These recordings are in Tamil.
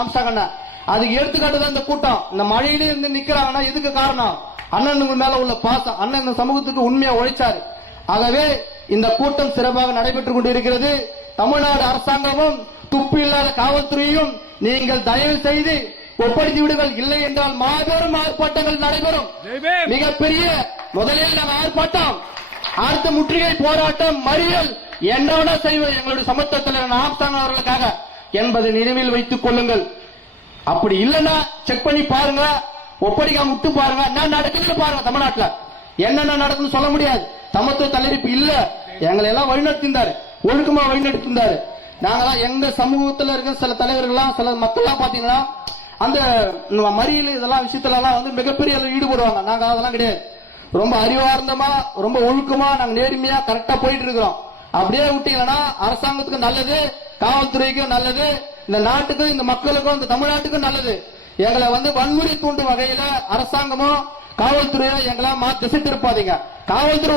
ஆம்ஸ்டாங் அண்ணன் அதுக்கு எடுத்துக்காட்டு தான் இந்த கூட்டம். இந்த மழையிலே இருந்து நிக்கிறாங்கன்னா எதுக்கு காரணம்? மேல உள்ள பாசம். அண்ணன் இந்த சமூகத்துக்கு உண்மையா உழைச்சாரு. ஆகவே இந்த கூட்டம் சிறப்பாக நடைபெற்றுக் கொண்டிருக்கிறது. தமிழ்நாடு அரசாங்கமும் துப்பு இல்லாத காவல்துறையும் நீங்கள் தயவு செய்து ஒப்படைத்து விடுங்கள். இல்லை என்றால் மாபெரும் ஆர்ப்பாட்டங்கள் நடைபெறும். மிகப்பெரிய முதலில் நாங்கள் ஆர்ப்பாட்டம் அடுத்த முற்றுகை போராட்டம் மறியல் என்னோட செய்வது எங்களுடைய சமத்துவ தலைவர் ஆம்ஸ்டாங் அவர்களுக்காக. என்பதை நினைவில் வைத்துக் கொள்ளுங்கள். அப்படி இல்லைன்னா செக் பண்ணி பாருங்க. ஒப்படைக்காம விட்டு பாருங்க. என்ன நடக்குதுன்னு பாருங்க தமிழ்நாட்டில். என்னென்ன நடக்குதுன்னு சொல்ல முடியாது. சமத்துவ தலைப்பு இல்ல. எங்களை எல்லாம் வழிநடத்திருந்தாரு ஒழுக்கமா வழிநடத்திருந்தாரு நாங்களாம் எங்க சமூகத்துல இருக்க சில தலைவர்கள்லாம் சில மக்கள்லாம் பாத்தீங்கன்னா அந்த மறியல் இதெல்லாம் விஷயத்துல எல்லாம் வந்து மிகப்பெரிய ஈடுபடுவாங்க. நாங்க அதெல்லாம் கிடையாது. ரொம்ப அறிவார்ந்தமா ரொம்ப ஒழுக்கமா நாங்க நேர்மையா கரெக்டா போயிட்டு இருக்கிறோம். அப்படியே விட்டீங்கன்னா அரசாங்கத்துக்கு நல்லது காவல்துறைக்கும் நல்லது இந்த நாட்டுக்கும் இந்த மக்களுக்கும் இந்த தமிழ்நாட்டுக்கும் நல்லது. எங்களை வந்து வன்முறை தூண்டும் வகையில அரசாங்கமும் காவல்துறையும் எங்களை மா திசை திருப்பாதீங்க காவல்துறை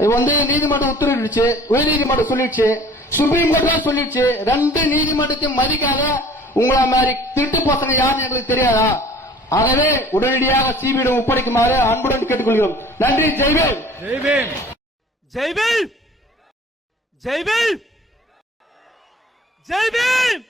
இது வந்து நீதிமன்றம் உத்தரவிடுச்சு உயர் நீதிமன்றம் சொல்லிடுச்சு சுப்ரீம் கோர்ட் தான் சொல்லிடுச்சு. ரெண்டு நீதிமன்றத்தையும் மதிக்காத உங்கள மாதிரி திருட்டு பசங்க யாருன்னு எங்களுக்கு தெரியாதா? ஆகவே உடனடியாக சிபியிடம் ஒப்படைக்குமாறு அன்புடன் கேட்டுக்கொள்கிறோம். நன்றி ஜெய்வேல்! ஜெய் பீம் ஜெய் జై భీమ్!